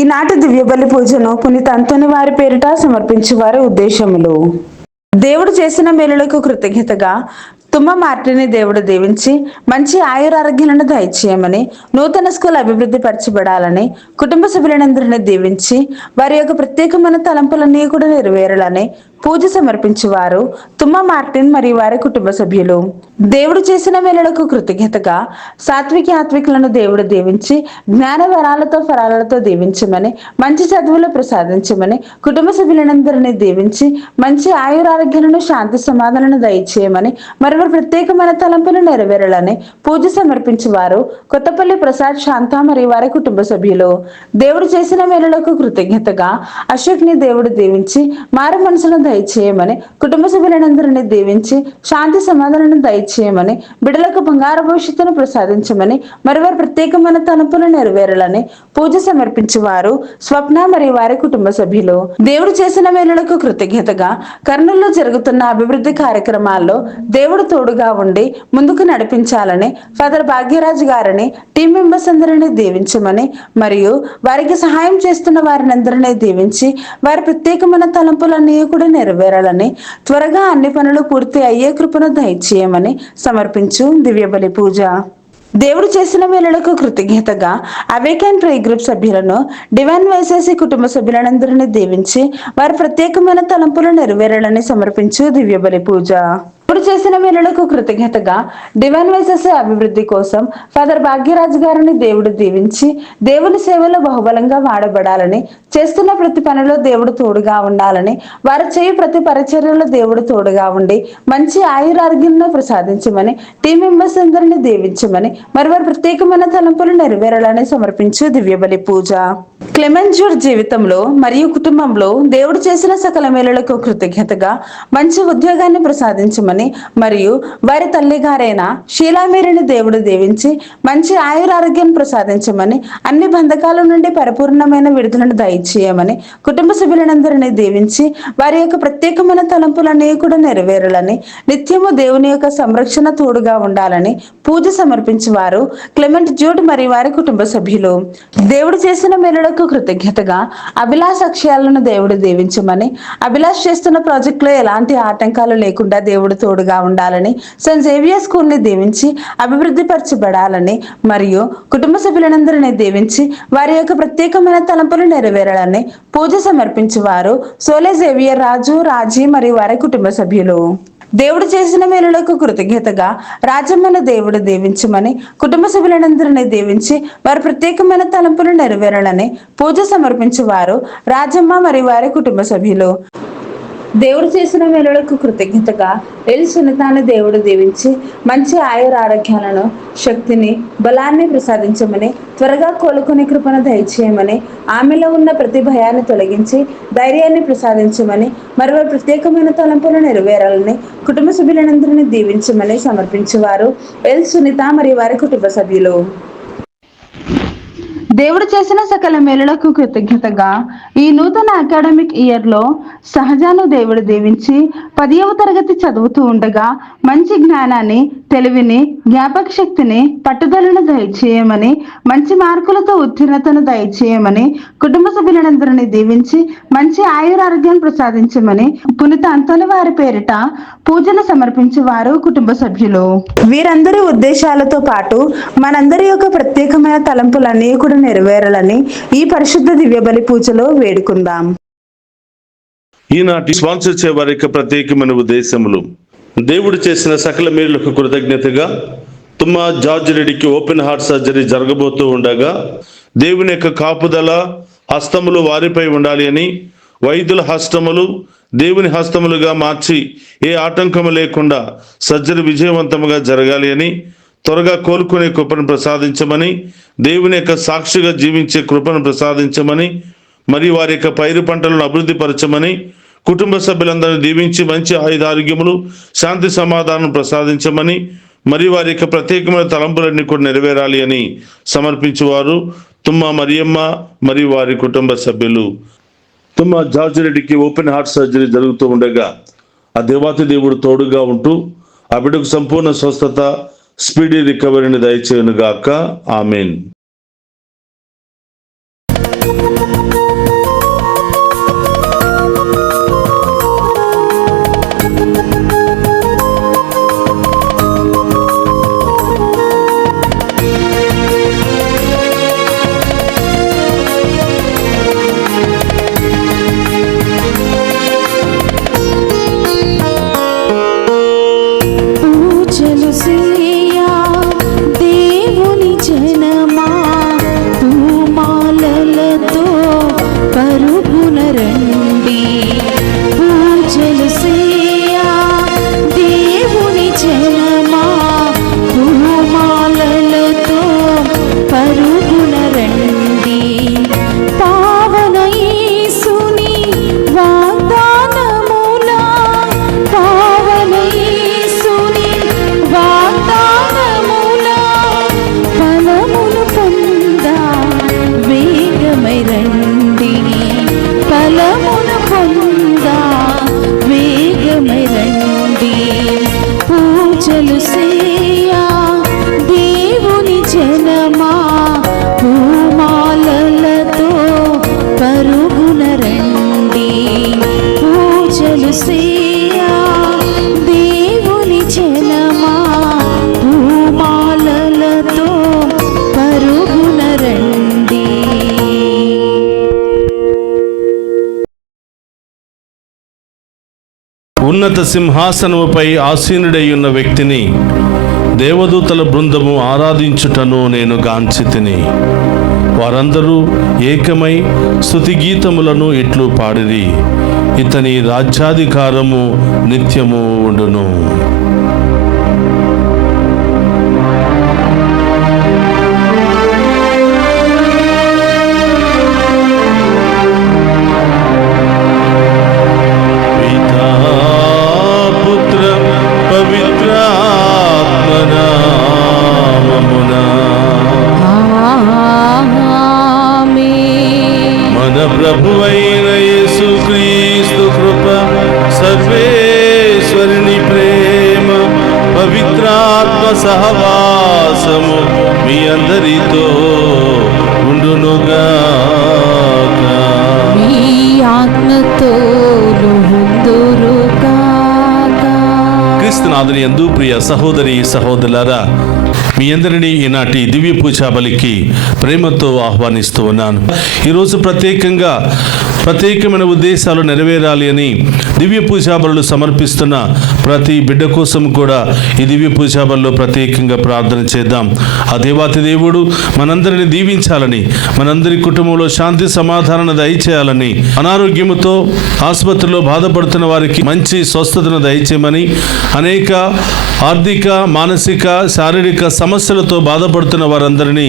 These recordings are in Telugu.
ఈనాటి దివ్య బలి పూజను పునీత అంతోని వారి పేరిట సమర్పించే వారి ఉద్దేశములు. దేవుడు చేసిన మేలులకు కృతజ్ఞతగా తుమ్మ మార్టిని దేవుడు దీవించి మంచి ఆయురారోగ్యాలను దయచేయమని, నూతన స్కూల్ అభివృద్ధి పరచబడాలని, కుటుంబ సభ్యులందరినీ దీవించి వారి యొక్క ప్రత్యేకమైన తలంపులన్నీ కూడా నెరవేరాలని పూజ సమర్పించేవారు తుమ్మ మార్టిన్ మరియు వారి కుటుంబ సభ్యులు. దేవుడు చేసిన మేలులకు కృతజ్ఞతగా సాత్విక ఆత్వికులను దేవుడు దీవించి జ్ఞాన వరాలతో ఫలాలతో దీవించమని, మంచి చదువులు ప్రసాదించమని, కుటుంబ సభ్యులందరినీ దీవించి మంచి ఆయురారోగ్యాలను శాంతి సమాధానాలను దయచేయమని, మరొకరు ప్రత్యేకమైన తలంపులు నెరవేరాలని పూజ సమర్పించేవారు కొత్తపల్లి ప్రసాద్ శాంత మరియు వారి కుటుంబ సభ్యులు. దేవుడు చేసిన మేలులకు కృతజ్ఞతగా అశోక్ని దేవుడు దీవించి మారు మనసును దయచేయమని, కుటుంబ సభ్యులందరినీ దీవించి శాంతి సమాధానాలను దయచేయమని, బిడ్డలకు బంగారు భవిష్యత్తును ప్రసాదించమని, మరొకరు ప్రత్యేకమైన తలంపులు నెరవేరాలని పూజ సమర్పించేవారు స్వప్న మరియు వారి కుటుంబ సభ్యులు. దేవుడు చేసిన మేలులకు కృతజ్ఞతగా కర్నూలులో జరుగుతున్న అభివృద్ధి కార్యక్రమాల్లో దేవుడు తోడుగా ఉండి ముందుకు నడిపించాలని ఫాదర్ భాగ్యరాజు గారిని, టీం మెంబర్స్ అందరినీ దీవించమని, మరియు వారికి సహాయం చేస్తున్న వారిని అందరినీ దీవించి వారి ప్రత్యేకమైన తలంపులన్నీ కూడా నెరవేరాలని, త్వరగా అన్ని పనులు పూర్తి అయ్యే కృపను దయచేయమని సమర్పించు దివ్య బలి పూజ. దేవుడు చేసిన మేలులకు కృతజ్ఞతగా అవేకెన్ ప్రే గ్రూప్ సభ్యులను, డివైన్ వైసెస్ కుటుంబ సభ్యులందరినీ దీవించి వారి ప్రత్యేకమైన తలంపులు నెరవేరాలని సమర్పించు దివ్య బలి పూజ. దేవుడు చేసిన మేలులకు కృతజ్ఞతగా డివైన్ వైసెస్ అభివృద్ధి కోసం ఫాదర్ భాగ్యరాజు గారిని దేవుడు దీవించి దేవుని సేవలో బహుబలంగా వాడబడాలని, చేస్తున్న ప్రతి పనిలో దేవుడు తోడుగా ఉండాలని, వారు చేయు ప్రతి పరిచర్యలో దేవుడు తోడుగా ఉండి మంచి ఆయురారోగ్యాలను ప్రసాదించమని, టీం మెంబర్స్ అందరినీ దీవించమని, మరి వారి ప్రత్యేకమైన తలంపులు నెరవేరాలని సమర్పించు దివ్య బలి పూజ. క్లెమెంట్ జూడ్ జీవితంలో మరియు కుటుంబంలో దేవుడు చేసిన సకల మేలులకు కృతజ్ఞతగా మంచి ఉద్యోగాన్ని ప్రసాదించమని, మరియు వారి తల్లి గారైన షీలామేరిని దేవుడు దీవించి మంచి ఆయురారోగ్యాన్ని ప్రసాదించమని, అన్ని బంధకాల నుండి పరిపూర్ణమైన విడుదలను దయచేయమని, కుటుంబ సభ్యులందరినీ దీవించి వారి యొక్క ప్రత్యేకమైన తలంపులన్నీ కూడా నెరవేరాలని, నిత్యము దేవుని యొక్క సంరక్షణ తోడుగా ఉండాలని పూజ సమర్పించేవారు క్లెమెంట్ జూడ్ మరియు వారి కుటుంబ సభ్యులు. దేవుడు చేసిన మేలులకు కృతజ్ఞతగా అభిలాష్ అక్షయాలను దేవుడు దీవించమని, అభిలాష్ చేస్తున్న ప్రాజెక్ట్ లో ఎలాంటి ఆటంకాలు లేకుండా దేవుడు తోడుగా ఉండాలని, సెయింట్ జేవియర్ స్కూల్ ని దీవించి అభివృద్ధి పరచబడాలని, మరియు కుటుంబ సభ్యులందరినీ దీవించి వారి యొక్క ప్రత్యేకమైన తలంపులు నెరవేరాలని పూజ సమర్పించేవారు సోలే జేవియర్ రాజు, రాజీ మరియు వారి కుటుంబ సభ్యులు. దేవుడు చేసిన మేలులకు కృతజ్ఞతగా రాజమ్మను దేవుడు దీవించమని, కుటుంబ సభ్యులందరినీ దీవించి వారి ప్రత్యేకమైన తలంపులు నెరవేరాలని పూజ సమర్పించేవారు రాజమ్మ మరియు వారి కుటుంబ సభ్యులు. దేవుడు చేసిన మేలులకు కృతజ్ఞతగా ఎల్ సునీతాన్ని దేవుడు దీవించి మంచి ఆయురారోగ్యాలను, శక్తిని, బలాన్ని ప్రసాదించమని, త్వరగా కోలుకునే కృపను దయచేయమని, ఆమెలో ఉన్న ప్రతి భయాన్ని తొలగించి ధైర్యాన్ని ప్రసాదించమని, మరో ప్రత్యేకమైన తలంపులు నెరవేరాలని కుటుంబ సభ్యులందరినీ దీవించమని సమర్పించేవారు ఎల్ సునీత మరియు వారి కుటుంబ సభ్యులు. దేవుడు చేసిన సకల మేలులకు కృతజ్ఞతగా ఈ నూతన అకాడమిక్ ఇయర్ లో సహజాను దేవుడు దీవించి 10వ తరగతి చదువుతూ ఉండగా మంచి జ్ఞానాన్ని, తెలివిని, జ్ఞాపక శక్తిని, పట్టుదలను దయచేయమని, మంచి మార్కులతో ఉత్తీర్ణతను దయచేయమని, కుటుంబ సభ్యులందరినీ దీవించి మంచి ఆయురారోగ్యాన్ని ప్రసాదించమని పునీత అంతోని వారి పేరిట పూజలు సమర్పించేవారు కుటుంబ సభ్యులు. వీరందరి ఉద్దేశాలతో పాటు మనందరి యొక్క ప్రత్యేకమైన తలంపులన్నీ కూడా నెరవేరాలని ఈ పరిశుద్ధ దివ్య బలి పూజలో వేడుకుందాం. ఈనాటి స్పాన్సర్ చే వారి యొక్క ప్రత్యేకమైన ఉద్దేశములు. దేవుడు చేసిన సకల మేలులకు కృతజ్ఞతగా తుమ్మా జార్జ్ రెడ్డికి ఓపెన్ హార్ట్ సర్జరీ జరగబోతూ ఉండగా దేవుని యొక్క కాపుదల హస్తములు వారిపై ఉండాలి అని, వైద్యుల హస్తములు దేవుని హస్తములుగా మార్చి ఏ ఆటంకము లేకుండా సర్జరీ విజయవంతంగా జరగాలి అని, త్వరగా కోలుకునే కృపను ప్రసాదించమని, దేవుని యొక్క సాక్షిగా జీవించే కృపను ప్రసాదించమని, మరియు వారి యొక్క పైరు పంటలను అభివృద్ధి పరచమని, కుటుంబ సభ్యులందరినీ దీవించి మంచి ఆయుధారోగ్యములు, శాంతి సమాధానం ప్రసాదించమని, మరియు వారి యొక్క ప్రత్యేకమైన తలంపులన్నీ కూడా నెరవేరాలి అని సమర్పించేవారు తుమ్మ మరియమ్మ మరియు వారి కుటుంబ సభ్యులు. తుమ్మ జార్జ్ రెడ్డికి ఓపెన్ హార్ట్ సర్జరీ జరుగుతూ ఉండగా ఆ దేవాతి దేవుడు తోడుగా ఉంటూ ఆ బిడ్డకు సంపూర్ణ స్వస్థత, స్పీడీ రికవరీని దయచేయునుగాక. ఆమెన్. ఉన్నత సింహాసనముపై ఆసీనుడై ఉన్న వ్యక్తిని దేవదూతల బృందము ఆరాధించుటను నేను గాంచితిని. వారందరూ ఏకమై స్తుతి గీతములను ఇట్లు పాడిరి, ఇతని రాజ్యాధికారము నిత్యము ఉండును. ప్రభువైన యేసుక్రీస్తు కృప, సర్వేశ్వరుని ప్రేమ, పవిత్రాత్మ సహవాసము మీ అందరితో ఉండునుగాక. మీ ఆత్మతోను ఉండునుగాక. క్రీస్తునాథుని యందు ప్రియ సహోదరి సహోదరులారా, మీ అందరినీ ఈనాటి దివ్య పూజా బలికి ప్రేమతో ఆహ్వానిస్తూ ఉన్నాను. ఈరోజు ప్రత్యేకమైన ఉద్దేశాలు నెరవేరాలి అని దివ్య పూజా బలులు సమర్పిస్తున్న ప్రతి బిడ్డ కోసం కూడా ఈ దివ్య పూజా బలిలో ప్రత్యేకంగా ప్రార్థన చేద్దాం. ఆ దేవాతి దేవుడు మనందరిని దీవించాలని, మనందరి కుటుంబంలో శాంతి సమాధానాన్ని దయచేయాలని, అనారోగ్యముతో ఆసుపత్రిలో బాధపడుతున్న వారికి మంచి స్వస్థతను దయచేయమని, అనేక ఆర్థిక, మానసిక, శారీరక సమస్యలతో బాధపడుతున్న వారందరినీ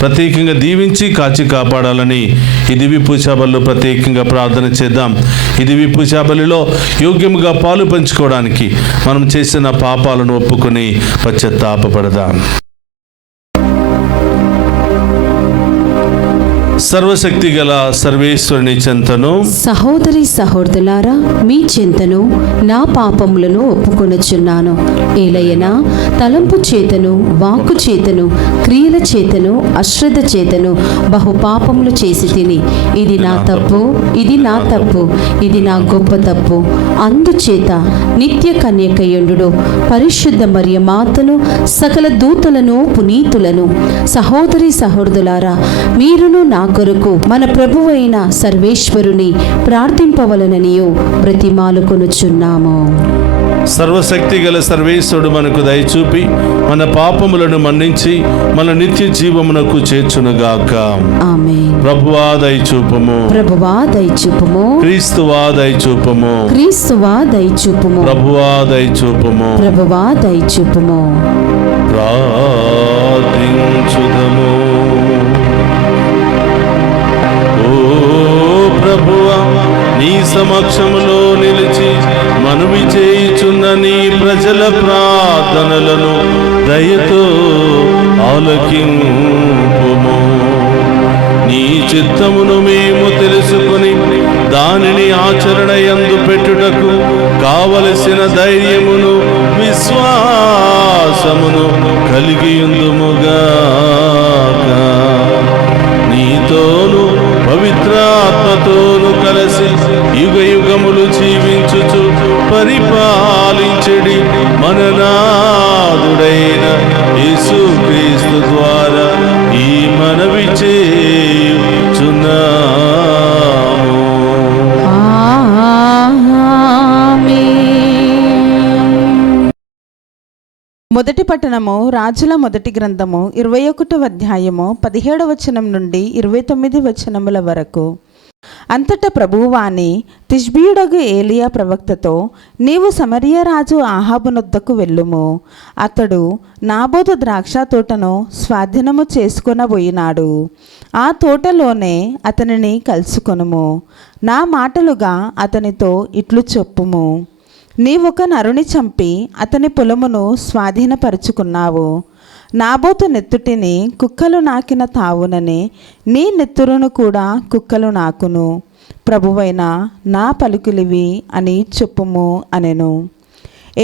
ప్రత్యేకంగా దీవించి కాచి కాపాడాలని ఈ దివ్య పూజా బలిలో ప్రత్యేకంగా ప్రార్థన చేద్దాం. ఈ దివ్య పూజా బలిలో యోగ్యముగా పాలు పంచుకోవడానికి మనం చేసిన పాపాలను ఒప్పుకొని పశ్చాత్తాపపడదాం. సర్వశక్తి గల సర్వేశ్వరుని చెంతను, సహోదరి సహోదరులారా, మీ చెంతను నా పాపములను ఒప్పుకొనుచున్నాను. ఏలయనా తలంపు చేతను, వాక్కు చేతను, క్రియల చేతను, అశ్రద్ధ చేతను బహు పాపములు చేసి తిని, ఇది నా తప్పు, ఇది నా తప్పు, ఇది నా గొప్ప తప్పు. అందుచేత నిత్య కన్యకయుండు పరిశుద్ధ మరియ మాతను, సకల దూతలను, పునీతులను, సహోదరి సహోదరులారా, మీరును నా కొరకు మన ప్రభువైన సర్వేశ్వరుని ప్రార్థింపవలననియో బ్రతిమాలుకొనుచున్నాము. సర్వశక్తి గల సర్వేశ్వరుడు మనకు దయచూపి మన పాపములను మన్నించి మన నిత్య జీవమునకు చేర్చునుగాక. ఆమేన్. ప్రభువా దయచూపము, ప్రభువా దయచూపము, క్రీస్తువా దయచూపము, క్రీస్తువా దయచూపము, ప్రభువా దయచూపము, ప్రభువా దయచూపము. ప్రార్థించుదము. ఓ ప్రభువా, నీ సమక్షములో నిలిచి మనవి చేయుచున్న నీ ప్రజల ప్రార్థనలను దయతో ఆలకింపుము. నీ చిత్తమును మేము తెలుసుకొని దానిని ఆచరణ యందు పెట్టుటకు కావలసిన ధైర్యమును, విశ్వాసమును కలిగియుందుముగాక. నీతోను పవిత్రాత్మతోను కలిసి యుగ యుగములు జీవించుచు పరిపాలించెడి మననాథుడైన యేసుక్రీస్తు ద్వారా ఈ మనవి చేయుచున్నాము. మొదటి పట్టణము రాజుల మొదటి గ్రంథము 21వ అధ్యాయము 17వ వచనం నుండి 29 వచనముల వరకు. అంతటా ప్రభువాని తిష్బీయుడగు ఏలియా ప్రవక్తతో, నీవు సమరియా రాజు ఆహాబునొద్దకు వెళ్ళుము. అతడు నాబోతు ద్రాక్ష తోటను స్వాధీనము చేసుకొనబోయినాడు. ఆ తోటలోనే అతనిని కలుసుకొనుము. నా మాటలుగా అతనితో ఇట్లు చెప్పుము. నీవొక నరుని చంపి అతని పొలమును స్వాధీనపరుచుకున్నావు. నాబోతు నెత్తుటిని కుక్కలు నాకిన తావునని నీ నెత్తురును కూడా కుక్కలు నాకును. ప్రభువైన నా పలుకులివి అని చెప్పుము అనెను.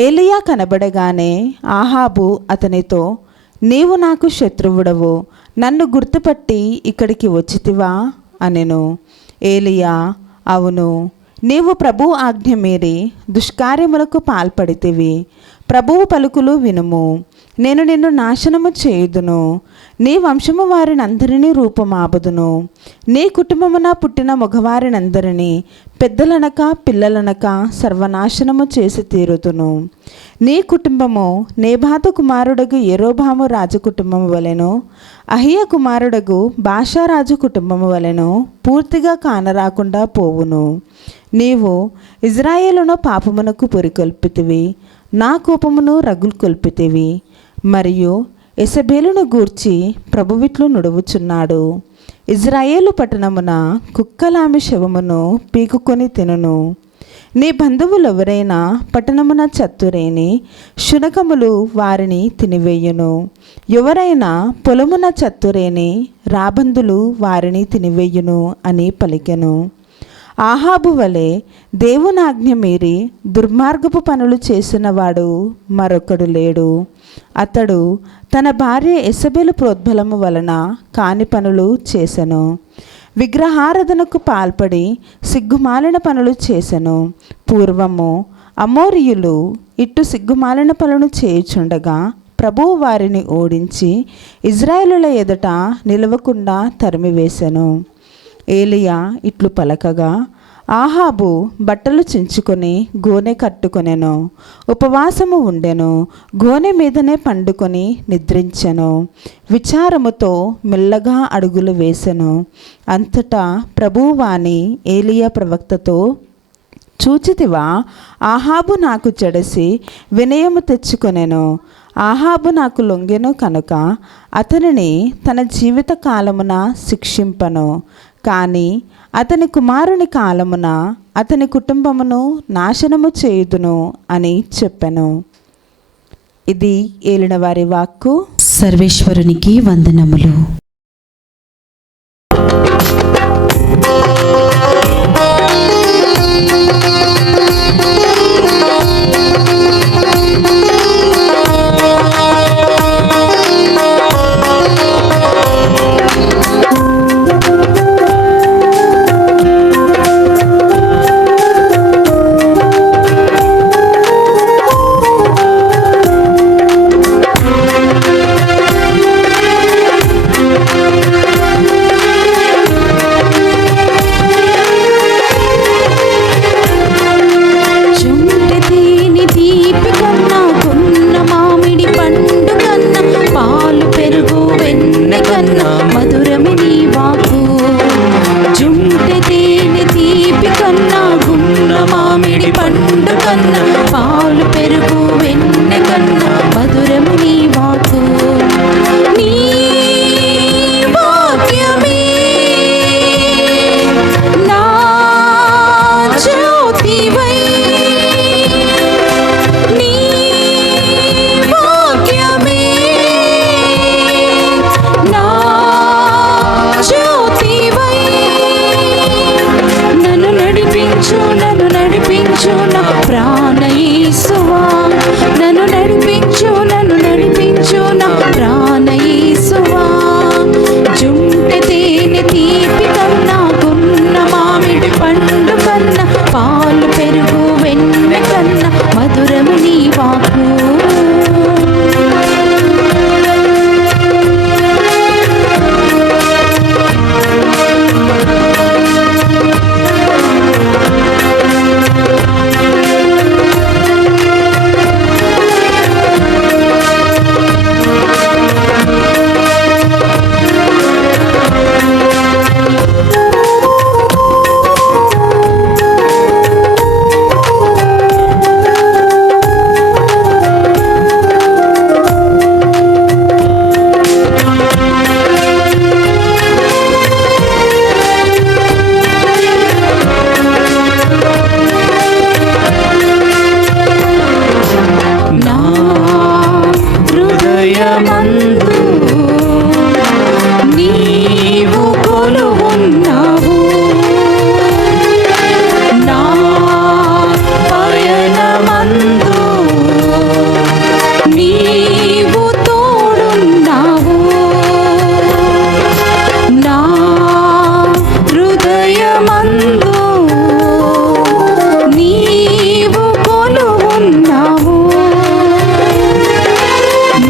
ఏలియా కనబడగానే ఆహాబు అతనితో, నీవు నాకు శత్రువుడవు, నన్ను గుర్తుపట్టి ఇక్కడికి వచ్చితివా అనెను. ఏలియా, అవును, నీవు ప్రభు ఆజ్ఞ మీరి దుష్కార్యములకు పాల్పడితివి. ప్రభువు పలుకులు వినుము. నేను నిన్ను నాశనము చేయుదును, నీ వంశము వారినందరినీ రూపమాపుదును. నీ కుటుంబమున పుట్టిన మగవారినందరినీ పెద్దలనక పిల్లలనక సర్వనాశనము చేసి తీరుదును. నీ కుటుంబము నేబాతు కుమారుడగు యెరోబాము రాజు కుటుంబము వలెను, అహియ కుమారుడగు బాషా రాజు కుటుంబము వలెను పూర్తిగా కానరాకుండా పోవును. నీవు ఇజ్రాయేలును పాపమునకు పురికొల్పితివి, నా కోపమును రగులు కొల్పితివి. మరియు యెజెబెలును గూర్చి ప్రభువిట్లు నుడువుచున్నాడు. ఇజ్రాయేలు పట్టణమున కుక్కలామె శవమును పీకుకొని తినును. నీ బంధువులెవరైనా పట్టణమున చత్తురేని శునకములు వారిని తినివేయును. ఎవరైనా పొలమున చత్తురేని రాబందులు వారిని తినివేయును అని పలికెను. ఆహాబు వలె దేవునాజ్ఞ మీరి దుర్మార్గపు పనులు చేసినవాడు మరొకడు లేడు. అతడు తన భార్య యెజెబెలు ప్రోద్బలము వలన కాని పనులు చేసెను. విగ్రహారాధనకు పాల్పడి సిగ్గుమాలిన పనులు చేసెను. పూర్వము అమోరీయులు ఇట్టు సిగ్గుమాలిన పనులు చేయుచుండగా ప్రభువు వారిని ఓడించి ఇజ్రాయేలుల ఎదుట నిలవకుండా తరిమివేశెను. ఏలియా ఇట్లు పలకగా ఆహాబు బట్టలు చించుకొని గోనె కట్టుకొనెను, ఉపవాసము ఉండెను, గోనె మీదనే పండుకొని నిద్రించెను, విచారముతో మెల్లగా అడుగులు వేసెను. అంతటా ప్రభువాని ఏలియా ప్రవక్తతో, చూచితివా, ఆహాబు నాకు జడసి వినయము తెచ్చుకొనెను. ఆహాబు నాకు లొంగెను కనుక అతనిని తన జీవిత కాలమున శిక్షింపను, కానీ అతని కుమారుని కాలమున అతని కుటుంబమును నాశనము చేయుదును అని చెప్పెను. ఇది ఏలినవారి వాక్కు. సర్వేశ్వరునికి వందనములు.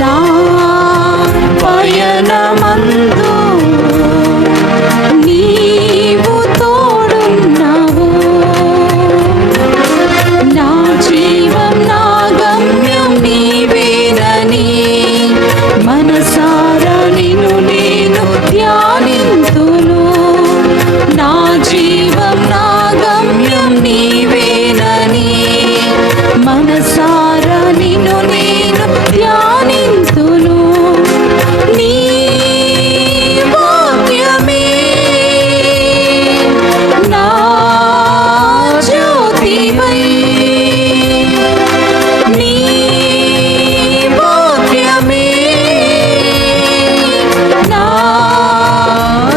నా నందు నీవు తోడున్నావు. నా జీవం నా గమ్యం నీవేనని మనసారా నిన్ను నేను ధ్యానింతును. నా జీవం నా గమ్యం నీవేనని మనసారా నిన్ను నేను ధ్యానింతును. నీ వాక్యమే నా జ్యోతివై, నీ వాక్యమే నా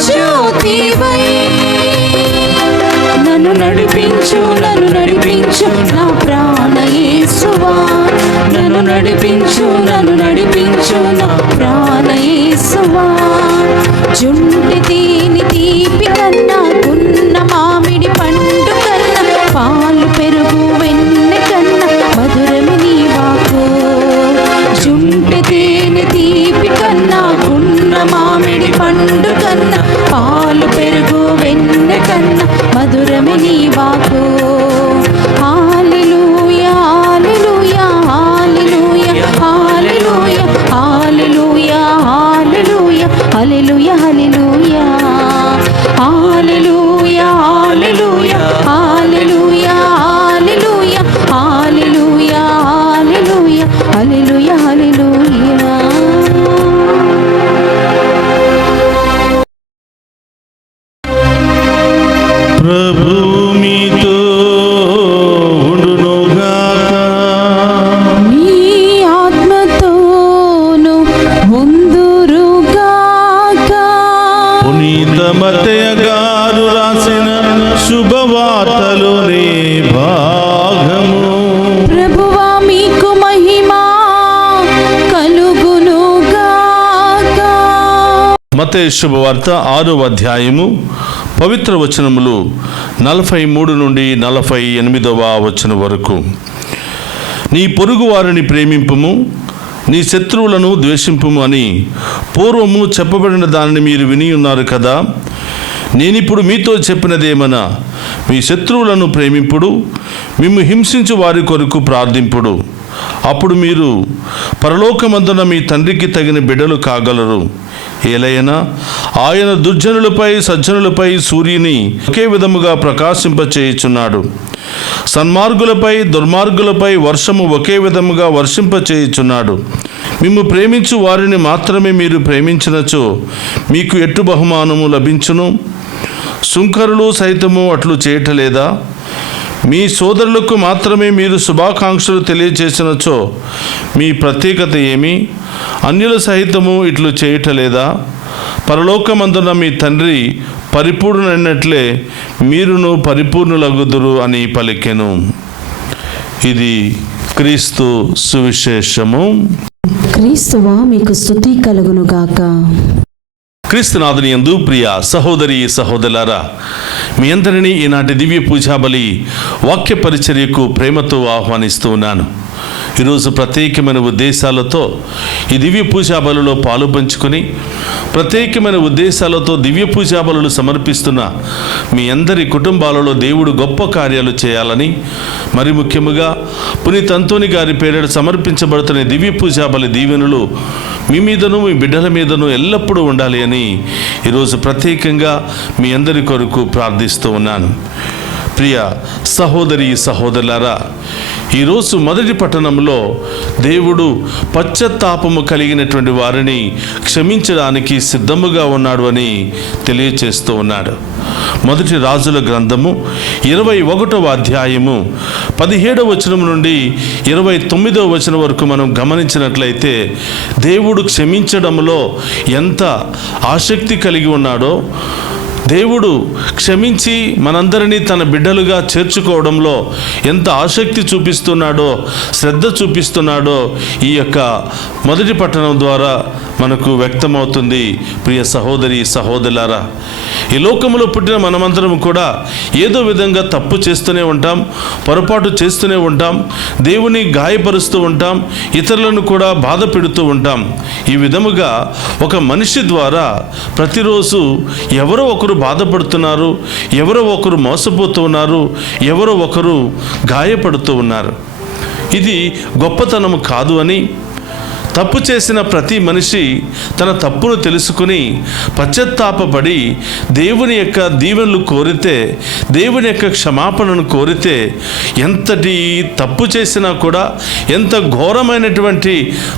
జ్యోతివై. నన్ను నడిపించు నా ప్రాణ యేసువా. నన్ను నడిపించు నా ప్రాణ యేసువా. జుంటి తేనె తీపి కన్నా గున్న మామిడి పండు కన్నా పాలు పెరుగు వెన్నె కన్నా మధురము నీ వాకు. జుంటి తేనె తీపి కన్నా గున్న మామిడి పండు కన్నా పాలు పెరుగు వెన్నె కన్నా మధురము నీ వాకు. హల్లెలూయా హల్లెలూయా హల్లెలూయా హల్లెలూయా హల్లెలూయా హల్లెలూయా హల్లెలూయా హల్లెలూయా హల్లెలూయా హల్లెలూయా హల్లెలూయా హల్లెలూయా హల్లెలూయా హల్లెలూయా హల్లెలూయా. ప్రభు మీతో ఉండునుగాక. నీ ఆత్మతోను ఉందురుగాక. పునీత మత్తయి గారు రాసిన శుభవార్తలోని భాగము. ప్రభువా మీకు మహిమ కలుగునుగాక. మత్తయి శుభవార్త 6వ అధ్యాయము పవిత్ర వచనములు 43 నుండి 48వ వచనం వరకు. నీ పొరుగు వారిని ప్రేమింపుము, నీ శత్రువులను ద్వేషింపుము అని పూర్వము చెప్పబడిన దానిని మీరు విని ఉన్నారు కదా. నేనిప్పుడు మీతో చెప్పినదేమనా, మీ శత్రువులను ప్రేమింపుడు, మిమ్ము హింసించు వారి కొరకు ప్రార్థింపుడు. అప్పుడు మీరు పరలోకమందున మీ తండ్రికి తగిన బిడ్డలు కాగలరు. ఏలైనా ఆయన దుర్జనులపై సజ్జనులపై సూర్యుని ఒకే విధముగా ప్రకాశింపచేయుచున్నాడు. సన్మార్గులపై దుర్మార్గులపై వర్షము ఒకే విధముగా వర్షింపచేయుచున్నాడు. మిమ్ము ప్రేమించు వారిని మాత్రమే మీరు ప్రేమించినచో మీకు ఎట్టు బహుమానము లభించును? సుంకరులు సైతము అట్లు చేయటలేదా? మీ సోదరులకు మాత్రమే మీరు శుభాకాంక్షలు తెలియజేసినచో మీ ప్రత్యేకత ఏమి? అన్యుల సహితము ఇట్లు చేయటలేదా? పరలోకమందున మీ తండ్రి పరిపూర్ణులైనట్లే మీరును పరిపూర్ణులగుదురు అని పలికెను. ఇది క్రీస్తు సువిశేషము. క్రీస్తువా మీకు స్తుతి కలుగునుగాక. క్రీస్తునాథుని యందు ప్రియ సహోదరి సహోదరులారా, మీ అందరినీ ఈనాటి దివ్య పూజాబలి వాక్య పరిచర్యకు ప్రేమతో ఆహ్వానిస్తూ ఉన్నాను. ఈరోజు ప్రత్యేకమైన ఉద్దేశాలతో ఈ దివ్య పూజాబలులో పాలు పంచుకొని ప్రత్యేకమైన ఉద్దేశాలతో దివ్య పూజాబలులు సమర్పిస్తున్న మీ అందరి కుటుంబాలలో దేవుడు గొప్ప కార్యాలు చేయాలని, మరి ముఖ్యముగా పునీత అంతోని గారి పేరిట సమర్పించబడుతున్న దివ్య పూజాబలి దీవెనలు మీ మీదను మీ బిడ్డల మీదను ఎల్లప్పుడూ ఉండాలి అని ఈరోజు ప్రత్యేకంగా మీ అందరి కొరకు ప్రార్థిస్తూ ఉన్నాను. ప్రియ సహోదరి సహోదరులారా, ఈరోజు మొదటి పట్టణంలో దేవుడు పశ్చాత్తాపము కలిగినటువంటి వారిని క్షమించడానికి సిద్ధముగా ఉన్నాడు అని తెలియచేస్తూ ఉన్నాడు. మొదటి రాజుల గ్రంథము 21వ అధ్యాయము 17వ వచనం నుండి 29వ వచనం వరకు మనం గమనించినట్లయితే దేవుడు క్షమించడంలో ఎంత ఆసక్తి కలిగి ఉన్నాడో, దేవుడు క్షమించి మనందరినీ తన బిడ్డలుగా చేర్చుకోవడంలో ఎంత ఆసక్తి చూపిస్తున్నాడో, శ్రద్ధ చూపిస్తున్నాడో ఈ యొక్క మొదటి పట్టణం ద్వారా మనకు వ్యక్తమవుతుంది. ప్రియ సహోదరి సహోదరులారా, ఈ లోకంలో పుట్టిన మనమందరం కూడా ఏదో విధంగా తప్పు చేస్తూనే ఉంటాం, పొరపాటు చేస్తూనే ఉంటాం, దేవుని గాయపరుస్తూ ఉంటాం, ఇతరులను కూడా బాధ పెడుతూ ఉంటాం. ఈ విధముగా ఒక మనిషి ద్వారా ప్రతిరోజు ఎవరో ఒకరు బాధపడుతున్నారు, ఎవరో ఒకరు మోసపోతూ ఉన్నారు, ఎవరో ఒకరు గాయపడుతూ ఉన్నారు. ఇది గొప్పతనము కాదు అని, తప్పు చేసిన ప్రతి మనిషి తన తప్పును తెలుసుకుని పశ్చాత్తాపపడి దేవుని యొక్క దీవెనలు కోరితే, దేవుని యొక్క క్షమాపణను కోరితే, ఎంతటి తప్పు చేసినా కూడా, ఎంత ఘోరమైనటువంటి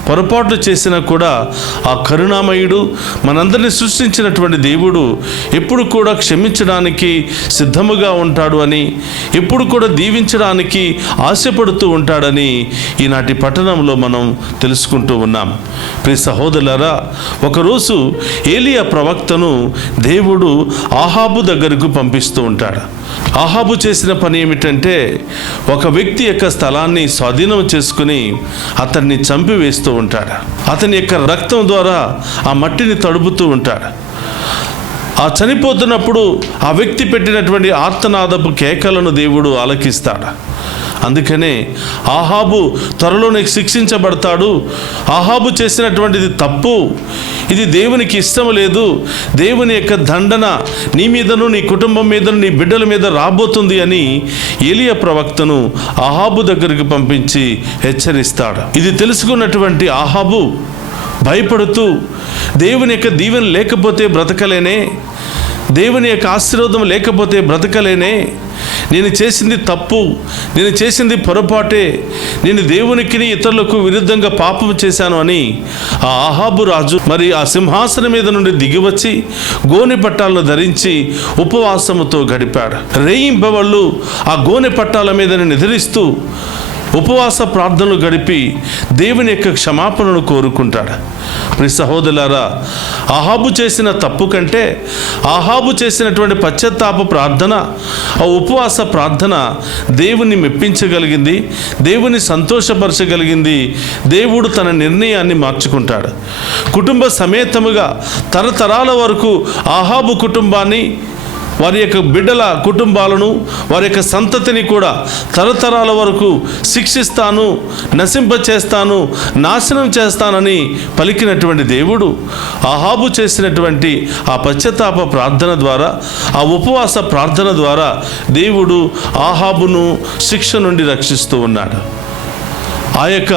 పొరపాట్లు చేసినా కూడా ఆ కరుణామయుడు, మనందరినీ సృష్టించినటువంటి దేవుడు ఎప్పుడు కూడా క్షమించడానికి సిద్ధముగా ఉంటాడు అని, ఎప్పుడు కూడా దీవించడానికి ఆశపడుతూ ఉంటాడని ఈనాటి పట్టణంలో మనం తెలుసుకుంటూ ఉన్నాం. ప్రియ సహోదరులారా, ఒకరోజు ఏలియా ప్రవక్తను దేవుడు ఆహాబు దగ్గరకు పంపిస్తూ ఉంటాడు. ఆహాబు చేసిన పని ఏమిటంటే, ఒక వ్యక్తి యొక్క స్థలాన్ని స్వాధీనం చేసుకుని అతన్ని చంపివేస్తూ ఉంటాడు. అతని యొక్క రక్తం ద్వారా ఆ మట్టిని తడుపుతూ ఉంటాడు. ఆ చనిపోతున్నప్పుడు ఆ వ్యక్తి పెట్టినటువంటి ఆర్తనాదపు కేకలను దేవుడు ఆలకిస్తాడు. అందుకనే ఆహాబు త్వరలోనే శిక్షించబడతాడు. ఆహాబు చేసినటువంటిది తప్పు, ఇది దేవునికి ఇష్టం లేదు, దేవుని యొక్క దండన నీ మీదను, నీ కుటుంబం మీదను, నీ బిడ్డల మీద రాబోతుంది అని ఏలియా ప్రవక్తను ఆహాబు దగ్గరికి పంపించి హెచ్చరిస్తాడు. ఇది తెలుసుకున్నటువంటి ఆహాబు భయపడుతూ, దేవుని యొక్క దీవెన లేకపోతే బ్రతకలేనే, దేవుని యొక్క ఆశీర్వాదం లేకపోతే బ్రతకలేనే, నేను చేసింది తప్పు, నేను చేసింది పొరపాటే, నేను దేవునికి ఇతరులకు విరుద్ధంగా పాపం చేశాను అని ఆ ఆహాబు రాజు మరి ఆ సింహాసనం మీద నుండి దిగివచ్చి గోనె పట్టాలను ధరించి ఉపవాసముతో గడిపాడు. రేయింబవళ్ళు ఆ గోనె పట్టాల మీద నిద్రిస్తూ ఉపవాస ప్రార్థనలు గడిపి దేవుని యొక్క క్షమాపణను కోరుకుంటాడు. ప్రియ సహోదరులారా, ఆహాబు చేసిన తప్పు కంటే ఆహాబు చేసినటువంటి పశ్చాత్తాప ప్రార్థన, ఆ ఉపవాస ప్రార్థన దేవుని మెప్పించగలిగింది, దేవుని సంతోషపరచగలిగింది. దేవుడు తన నిర్ణయాన్ని మార్చుకుంటాడు. కుటుంబ సమేతముగా తరతరాల వరకు ఆహాబు కుటుంబాన్ని, వారి యొక్క బిడ్డల కుటుంబాలను, వారి యొక్క సంతతిని కూడా తరతరాల వరకు శిక్షిస్తాను, నశింపచేస్తాను, నాశనం చేస్తానని పలికినటువంటి దేవుడు ఆహాబు చేసినటువంటి ఆ పశ్చాత్తాప ప్రార్థన ద్వారా, ఆ ఉపవాస ప్రార్థన ద్వారా దేవుడు ఆహాబును శిక్ష నుండి రక్షిస్తూ ఉన్నాడు. ఆ యొక్క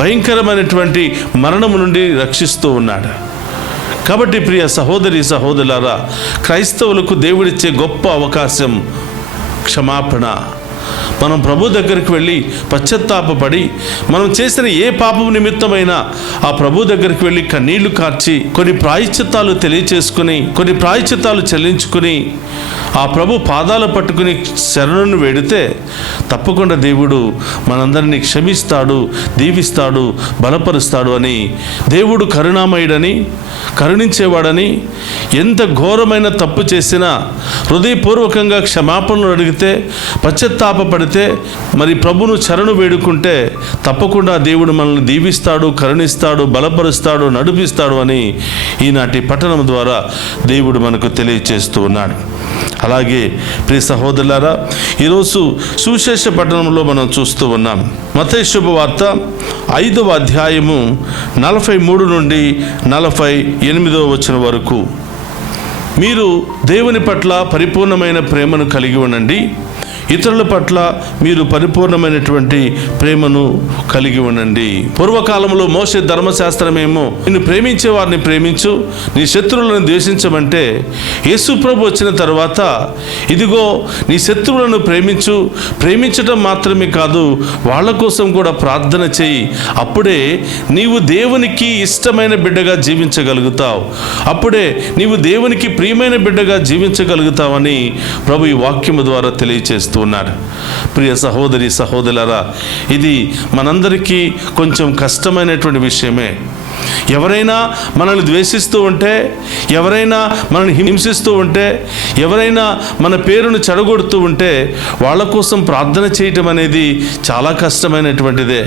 భయంకరమైనటువంటి మరణము నుండి రక్షిస్తూ ఉన్నాడు. కాబట్టి ప్రియ సహోదరి సహోదరులారా, క్రైస్తవులకు దేవుడిచ్చే గొప్ప అవకాశం క్షమాపణ. మనం ప్రభు దగ్గరికి వెళ్ళి పశ్చాత్తాపపడి, మనం చేసిన ఏ పాపం నిమిత్తమైనా ఆ ప్రభు దగ్గరికి వెళ్ళి కన్నీళ్లు కార్చి కొన్ని ప్రాయశ్చిత్తాలు తెలియచేసుకుని, కొన్ని ప్రాయశ్చిత్తాలు చెల్లించుకుని ఆ ప్రభు పాదాలు పట్టుకుని శరణును వేడితే తప్పకుండా దేవుడు మనందరినీ క్షమిస్తాడు, దీవిస్తాడు, బలపరుస్తాడు అని, దేవుడు కరుణామయుడని, కరుణించేవాడని, ఎంత ఘోరమైన తప్పు చేసినా హృదయపూర్వకంగా క్షమాపణలు అడిగితే, పశ్చాత్తాపపడితే, మరి ప్రభును శరణు వేడుకుంటే తప్పకుండా దేవుడు మనల్ని దీవిస్తాడు, కరుణిస్తాడు, బలపరుస్తాడు, నడిపిస్తాడు అని ఈనాటి పట్టణం ద్వారా దేవుడు మనకు తెలియచేస్తూ ఉన్నాడు. అలాగే ప్రియ సహోదరులారా, ఈరోజు సువిశేష పట్టణంలో మనం చూస్తూ ఉన్నాం. మత్తయి శుభవార్త 5వ అధ్యాయము 43 నుండి 48వ వచనం వరకు. మీరు దేవుని పట్ల పరిపూర్ణమైన ప్రేమను కలిగి ఉండండి, ఇతరుల పట్ల మీరు పరిపూర్ణమైనటువంటి ప్రేమను కలిగి ఉండండి. పూర్వకాలంలో మోషే ధర్మశాస్త్రమేమో నిన్ను ప్రేమించే వారిని ప్రేమించు, నీ శత్రువులను ద్వేషించమంటే, యేసు ప్రభు వచ్చిన తర్వాత ఇదిగో నీ శత్రువులను ప్రేమించు, ప్రేమించడం మాత్రమే కాదు వాళ్ళ కోసం కూడా ప్రార్థన చేయి, అప్పుడే నీవు దేవునికి ఇష్టమైన బిడ్డగా జీవించగలుగుతావు, అప్పుడే నీవు దేవునికి ప్రియమైన బిడ్డగా జీవించగలుగుతావని ప్రభు ఈ వాక్యము ద్వారా తెలియచేస్తూ ఉన్నాడు. ప్రియ సహోదరి సహోదరులారా, ఇది మనందరికీ కొంచెం కష్టమైనటువంటి విషయమే. ఎవరైనా మనల్ని ద్వేషిస్తూ ఉంటే, ఎవరైనా మనల్ని హింసిస్తూ ఉంటే, ఎవరైనా మన పేరును చెడగొడుతూ ఉంటే వాళ్ళ కోసం ప్రార్థన చేయటం అనేది చాలా కష్టమైనటువంటిదే.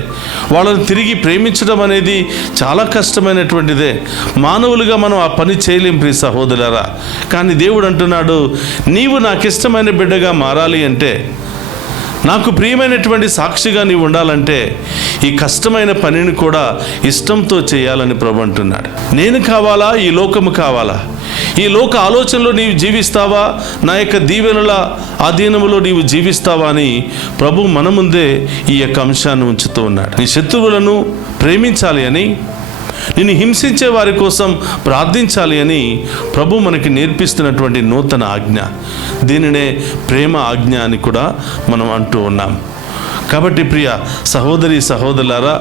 వాళ్ళని తిరిగి ప్రేమించడం అనేది చాలా కష్టమైనటువంటిదే. మానవులుగా మనం ఆ పని చేయలేం ప్రియ సహోదరులారా. కానీ దేవుడు అంటున్నాడు, నీవు నాకు ఇష్టమైన బిడ్డగా మారాలి అంటే, నాకు ప్రియమైనటువంటి సాక్షిగా నీవు ఉండాలంటే ఈ కష్టమైన పనిని కూడా ఇష్టంతో చేయాలని ప్రభు అంటున్నాడు. నేను కావాలా, ఈ లోకము కావాలా? ఈ లోక ఆలోచనలో నీవు జీవిస్తావా, నా యొక్క దీవెనల ఆధీనములో నీవు జీవిస్తావా అని ప్రభు మన ముందే ఈ యొక్క అంశాన్ని ఉంచుతూ ఉన్నాడు. నీ శత్రువులను ప్రేమించాలి అని, నిన్ను హింసించే వారి కోసం ప్రార్థించాలి అని ప్రభు మనకి నేర్పిస్తున్నటువంటి నూతన ఆజ్ఞ. దీనినే ప్రేమ ఆజ్ఞ అని కూడా మనం అంటూ ఉన్నాం. కాబట్టి ప్రియ సహోదరి సహోదరులారా,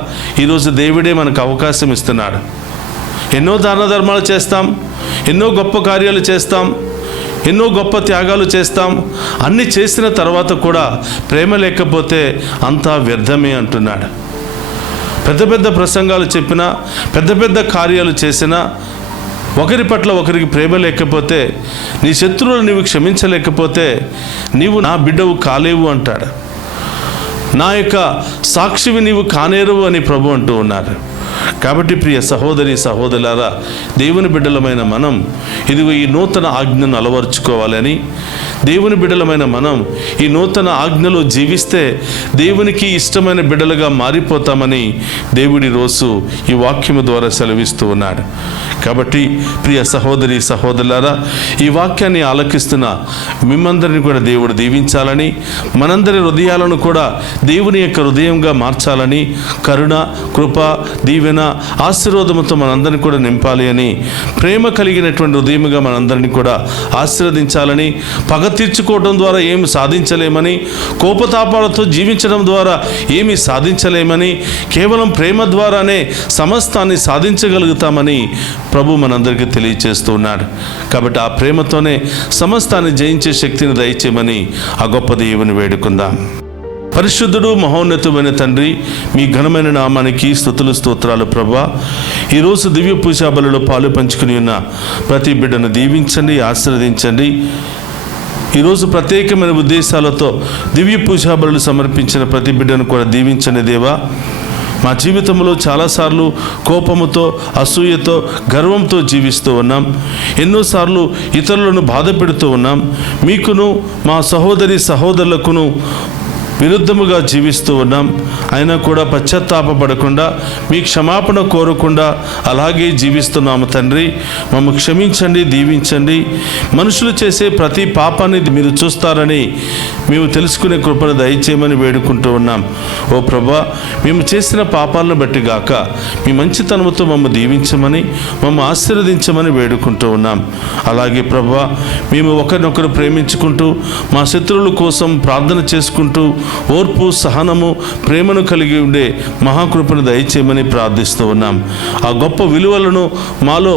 ఈరోజు దేవుడే మనకు అవకాశం ఇస్తున్నాడు. ఎన్నో దాన ధర్మాలు చేస్తాం, ఎన్నో గొప్ప కార్యాలు చేస్తాం, ఎన్నో గొప్ప త్యాగాలు చేస్తాం. అన్నీ చేసిన తర్వాత కూడా ప్రేమ లేకపోతే అంతా వ్యర్థమే అంటున్నాడు. పెద్ద పెద్ద ప్రసంగాలు చెప్పినా, పెద్ద పెద్ద కార్యాలు చేసినా, ఒకరి పట్ల ఒకరికి ప్రేమ లేకపోతే, నీ శత్రువులు నీవు క్షమించలేకపోతే నీవు నా బిడ్డవు కాలేవు అంటాడు. నా యొక్క సాక్షివి నీవు కానేరువు అని ప్రభు అంటూ ఉన్నారు. కాబట్టి ప్రియ సహోదరి సహోదరులారా, దేవుని బిడ్డలమైన మనం ఇదిగో ఈ నూతన ఆజ్ఞను అలవర్చుకోవాలని, దేవుని బిడ్డలమైన మనం ఈ నూతన ఆజ్ఞలో జీవిస్తే దేవునికి ఇష్టమైన బిడ్డలుగా మారిపోతామని దేవుడి రోజు ఈ వాక్యము ద్వారా సెలవిస్తూ ఉన్నాడు. కాబట్టి ప్రియ సహోదరి సహోదరులారా, ఈ వాక్యాన్ని ఆలకిస్తున్న మిమ్మందరిని కూడా దేవుడు దీవించాలని, మనందరి హృదయాలను కూడా దేవుని యొక్క హృదయంగా మార్చాలని, కరుణ, కృప, దీవెన, ఆశీర్వాదముతో మనందరినీ కూడా నింపాలి అని, ప్రేమ కలిగినటువంటి హృదయముగా మనందరినీ కూడా ఆశీర్వదించాలని, పగ తీర్చుకోవడం ద్వారా ఏమి సాధించలేమని, కోపతాపాలతో జీవించడం ద్వారా ఏమి సాధించలేమని, కేవలం ప్రేమ ద్వారానే సమస్తాన్ని సాధించగలుగుతామని ప్రభు మనందరికీ తెలియచేస్తూ ఉన్నాడు. కాబట్టి ఆ ప్రేమతోనే సమస్తాన్ని జయించే శక్తిని దయచేయమని ఆ గొప్ప దేవుని వేడుకుందాం. పరిశుద్ధుడు మహోన్నతమైన తండ్రి, మీ ఘనమైన నామానికి స్తుతులు స్తోత్రాలు ప్రభా. ఈరోజు దివ్య పూజా బలిలో పాలు పంచుకుని ఉన్న ప్రతి బిడ్డను దీవించండి, ఆశీర్వదించండి. ఈరోజు ప్రత్యేకమైన ఉద్దేశాలతో దివ్య పూజా బలులు సమర్పించిన ప్రతి బిడ్డను కూడా దీవించండి దేవా. మా జీవితంలో చాలాసార్లు కోపముతో, అసూయతో, గర్వంతో జీవిస్తూ ఉన్నాం. ఎన్నోసార్లు ఇతరులను బాధ పెడుతూ ఉన్నాం. మీకును మా సహోదరి సహోదరులకును విరుద్ధముగా జీవిస్తూ ఉన్నాం. అయినా కూడా పశ్చాత్తాపపడకుండా, మీ క్షమాపణ కోరకుండా అలాగే జీవిస్తున్నాము తండ్రి. మమ్మ క్షమించండి, దీవించండి. మనుషులు చేసే ప్రతి పాపాన్ని మీరు చూస్తారని మేము తెలుసుకునే కృపను దయచేయమని వేడుకుంటూ ఉన్నాం. ఓ ప్రభా, మేము చేసిన పాపాలను బట్టి గాక మీ మంచితనముతో మమ్మ దీవించమని, మమ్మ ఆశీర్వదించమని వేడుకుంటూ ఉన్నాం. అలాగే ప్రభా, మేము ఒకరినొకరు ప్రేమించుకుంటూ, మా శత్రువుల కోసం ప్రార్థన చేసుకుంటూ, ఓర్పు, సహనము, ప్రేమను కలిగి ఉండే మహాకృపను దయచేయమని ప్రార్థిస్తూ ఉన్నాం. ఆ గొప్ప విలువలను మాలో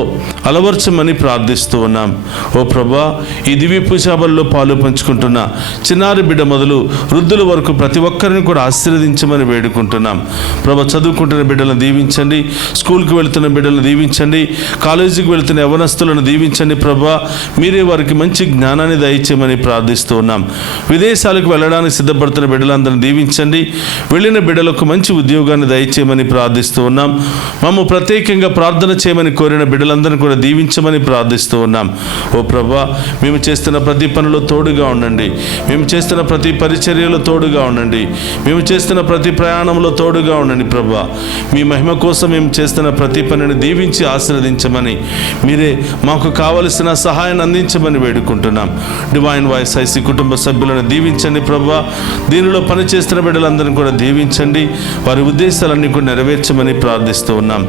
అలవర్చమని ప్రార్థిస్తూ ఉన్నాం. ఓ ప్రభా, ఈ దివ్య పూజాబల్లో పాలు పంచుకుంటున్న చిన్నారి బిడ్డ మొదలు వృద్ధుల వరకు ప్రతి ఒక్కరిని కూడా ఆశీర్వదించమని వేడుకుంటున్నాం. ప్రభా, చదువుకుంటున్న బిడ్డలను దీవించండి, స్కూల్కి వెళుతున్న బిడ్డలను దీవించండి, కాలేజీకి వెళుతున్న యవనస్తులను దీవించండి. ప్రభా, మీరే వారికి మంచి జ్ఞానాన్ని దయచేయమని ప్రార్థిస్తూ ఉన్నాం. విదేశాలకు వెళ్ళడానికి సిద్ధపడుతున్న బిడ్డలందరినీ దీవించండి. వెళ్ళిన బిడ్డలకు మంచి ఉద్యోగాన్ని దయచేయమని ప్రార్థిస్తూ ఉన్నాం. మమ్మ ప్రత్యేకంగా ప్రార్థన చేయమని కోరిన బిడ్డలందరినీ కూడా దీవించమని ప్రార్థిస్తూ ఉన్నాం. ఓ ప్రభా, మేము చేస్తున్న ప్రతి పనిలో తోడుగా ఉండండి. మేము చేస్తున్న ప్రతి పరిచర్యలో తోడుగా ఉండండి. మేము చేస్తున్న ప్రతి ప్రయాణంలో తోడుగా ఉండండి. ప్రభా, మీ మహిమ కోసం మేము చేస్తున్న ప్రతి పనిని దీవించి ఆశీర్వదించమని, మీరే మాకు కావలసిన సహాయాన్ని అందించమని వేడుకుంటున్నాం. డివైన్ వాయిస్ ఐసీ కుటుంబ సభ్యులను దీవించండి. ప్రభా, దీనిలో పనిచేస్తున్న బిడ్డలందరినీ కూడా దీవించండి. వారి ఉద్దేశాలన్నీ కూడా నెరవేర్చమని ప్రార్థిస్తూ ఉన్నాం.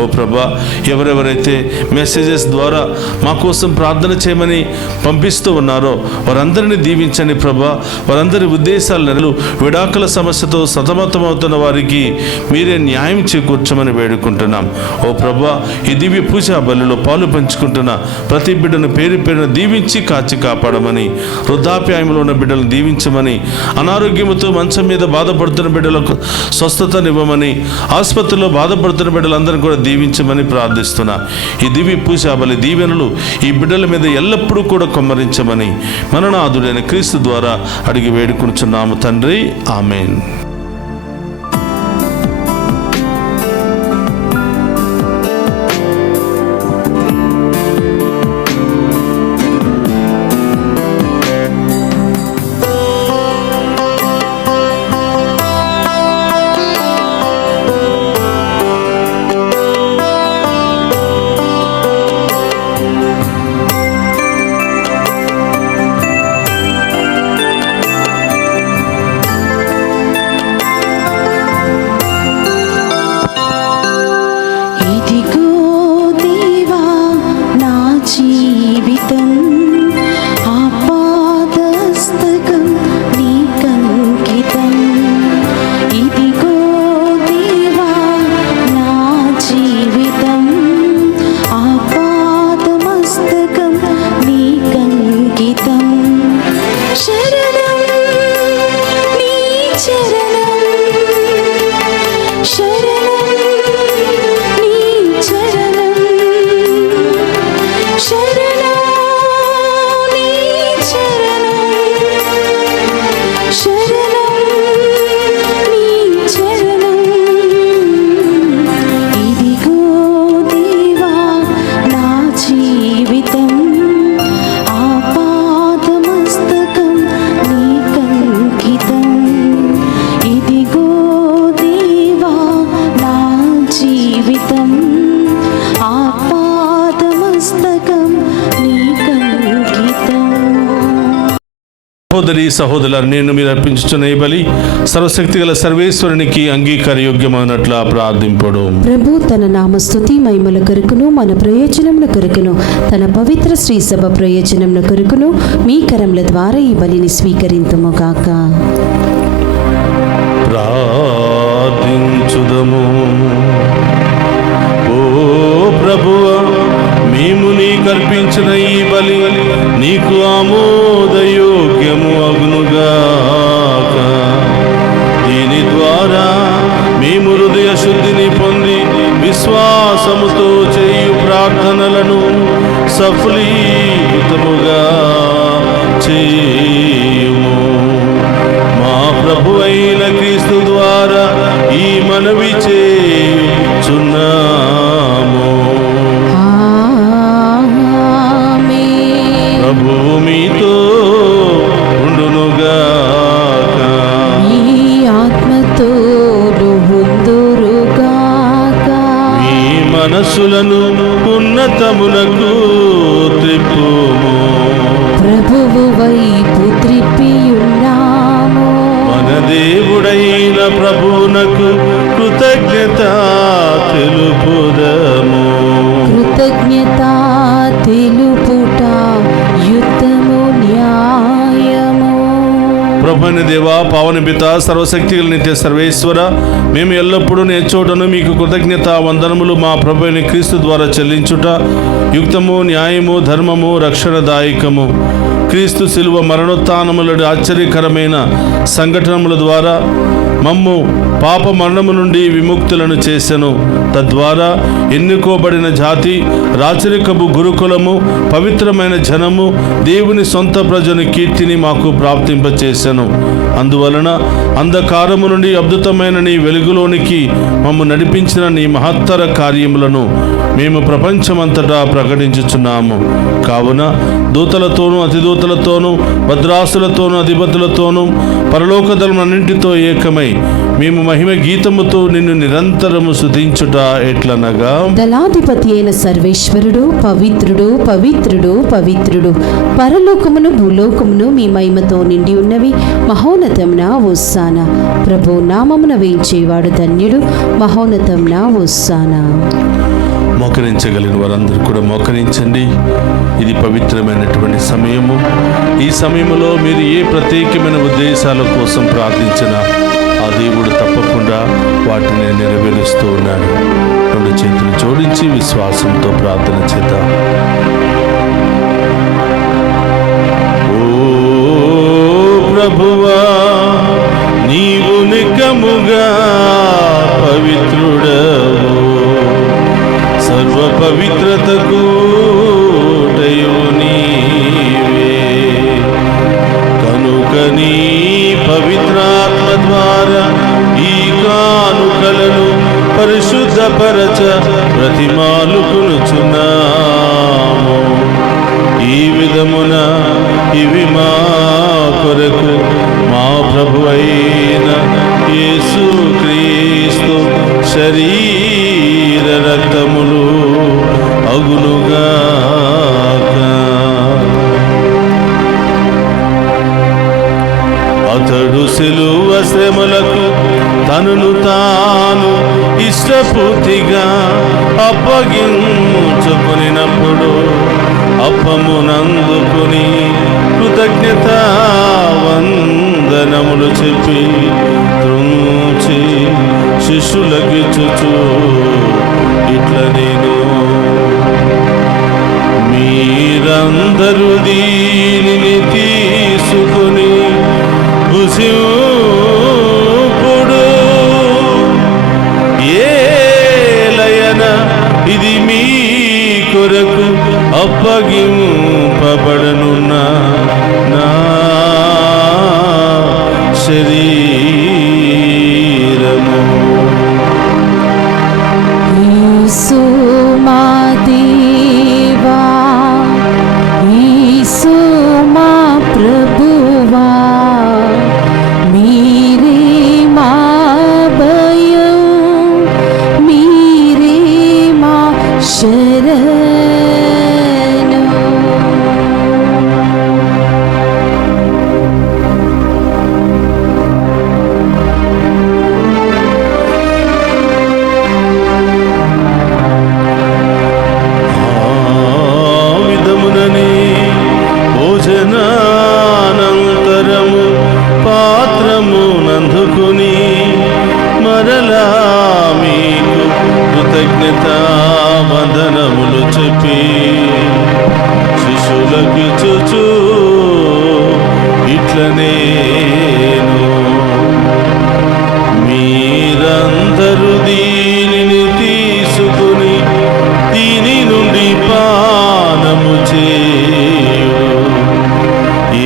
ఓ ప్రభా, ఎవరెవరైతే మెసేజ్ మెసేజెస్ ద్వారా మా కోసం ప్రార్థన చేయమని పంపిస్తూ ఉన్నారో వారందరినీ దీవించండి ప్రభా. వారందరి ఉద్దేశాలను విడాకుల సమస్యతో సతమతమవుతున్న వారికి మీరే న్యాయం చేకూర్చమని వేడుకుంటున్నాం. ఓ ప్రభా, ఈ దివ్య పూజా బలిలో పాలు పంచుకుంటున్న ప్రతి బిడ్డను పేరు పేరున దీవించి కాచి కాపాడమని, వృద్ధాప్యాయంలో ఉన్న బిడ్డలను దీవించమని, అనారోగ్యముతో మంచం మీద బాధపడుతున్న బిడ్డలకు స్వస్థతనివ్వమని, ఆసుపత్రిలో బాధపడుతున్న బిడ్డలందరూ కూడా దీవించమని ప్రార్థిస్తున్నా. ఈ దివ్య పూజా బలి దీవెనలు ఈ బిడ్డల మీద ఎల్లప్పుడూ కూడా కుమ్మరించమని మననాథుడైన క్రీస్తు ద్వారా అడిగి వేడుకుంటున్నాము తండ్రి. ఆమేన్. సహోదరి సహోదరులారా, నేను మీరు అర్పించుచున్న ఈ బలి సర్వశక్తి గల సర్వేశ్వరునికి అంగీకార యోగ్యమైనట్ల ప్రార్థింపడు. ప్రభు తన నామస్తుతి మహిమల కొరకును మన ప్రయోజనముల కొరకును తన పవిత్ర శ్రీ సభ ప్రయోజనముల కొరకును మీ కరముల ద్వారా ఈ బలిని స్వీకరింతుము గాక. ప్రార్థించుదము. ఓ ప్రభువా, మేము నీకు అర్పించిన ఈ బలి నీకు ఆమోదయోగ్యము అగునుగాక. దీని ద్వారా మేము హృదయ శుద్ధిని పొంది విశ్వాసముతో చేయు ప్రార్థనలను సఫలీకృతముగా చేయుము. మా ప్రభు అయిన క్రీస్తు ద్వారా ఈ మనవి చేయుచున్నాము. ప్రభువు మీతో ఉండునుగాక. మీ ఆత్మతోను ఉందురుగాక. మీ మనస్సులను ఉన్నతములకు త్రిప్పుము. ప్రభువు వైపు త్రిప్పియున్నాము. మన దేవుడైన ప్రభువునకు కృతజ్ఞత తెలుపుదము. కృతజ్ఞత తెలుపుట యుద్ధము న్యాయము. ప్రభువైన దేవా, పావన పిత, సర్వశక్తి గల నిత్య సర్వేశ్వర, మేము ఎల్లప్పుడూ నేర్చోటను మీకు కృతజ్ఞత వందనములు మా ప్రభువైన క్రీస్తు ద్వారా చెల్లించుట యుక్తము, న్యాయము, ధర్మము, రక్షణదాయకము. క్రీస్తు శిలువ మరణోత్థానములటి ఆశ్చర్యకరమైన సంఘటనముల ద్వారా మమ్ము పాప మరణము నుండి విముక్తులను చేసెను. తద్వారా ఎన్నుకోబడిన జాతి, రాచరికపు గురుకులము, పవిత్రమైన జనము, దేవుని సొంత ప్రజని కీర్తిని మాకు ప్రాప్తింపచేసెను. అందువలన అంధకారము నుండి అద్భుతమైన నీ వెలుగులోనికి మమ్ము నడిపించిన నీ మహత్తర కార్యములను మేము ప్రపంచమంతటా ప్రకటించుచున్నాము. కావున దూతలతోనూ అతిదూతలతోనూ భద్రాసులతోనూ అధిపతులతోనూ పరలోకదళములన్నింటితో ఏకమై మేము మహిమ గీతముతో నిన్ను నిరంతరము స్తుతించుట ఎట్లనగా, దళాధిపతి అయిన సర్వేశ్వరుడు పవిత్రుడు పవిత్రుడు పవిత్రుడు, పరలోకమును భూలోకమును మీ మహిమతో నిండి ఉన్నవి. మహోన్నతమున హోసానా. ప్రభు నామమున వేయించేవాడు ధన్యుడు. మహోన్నతమున హోసానా. మా మోకరించగలిగిన వారందరూ కూడా మోకరించండి. ఇది పవిత్రమైనటువంటి సమయము. ఈ సమయంలో మీరు ఏ ప్రత్యేకమైన ఉద్దేశాల కోసం ప్రార్థించినా ఆ దేవుడు తప్పకుండా వాటిని నెరవేరుస్తూ ఉన్నాడు. రెండు చేతులు జోడించి విశ్వాసంతో ప్రార్థన చేద్దాం. ప్రభువా, నీవు నికముగా పవిత్రుడవు, సర్వ పవిత్రతకు నీవే. కనుక నీ పవిత్రాత్మ ద్వారా ఈ కానుకలను పరిశుద్ధపరచ ప్రతిమాలుకొనుచున్నాము. ఈ విధమున ఇవి మా కొరకు మా ప్రభు అయిన యేసుక్రీస్తు శరీర రక్తములు అగునుగాక. అతడు సిలువ శ్రమలకు తనను తాను ఇష్టపూర్తిగా అప్పగించుకొనినప్పుడు అప్పమునందుకుని కృతజ్ఞతా వందనములు చెప్పి త్రుంచి శిష్యులకిచ్చుచు ఇట్లా నేను మీరందరూ దీనిని తీసుకుని భుజింపుడు. ఏలయన ఇది మీ కొరకు అప్పగింపబడనున్న నా శరీరము. యేసు మా దేవా, యేసు మా ప్రభువా, మీరే మా భయం, మీరే మా శరణు. భోజనానంతరము పాత్రమునందుకుని మరలా మీకు కృతజ్ఞతా వందనములు చెప్పి శిష్యులకిచ్చుచు ఇట్లా నేను మీరందరూ దీనిని తీసుకుని దీని నుండి పానము చేయు.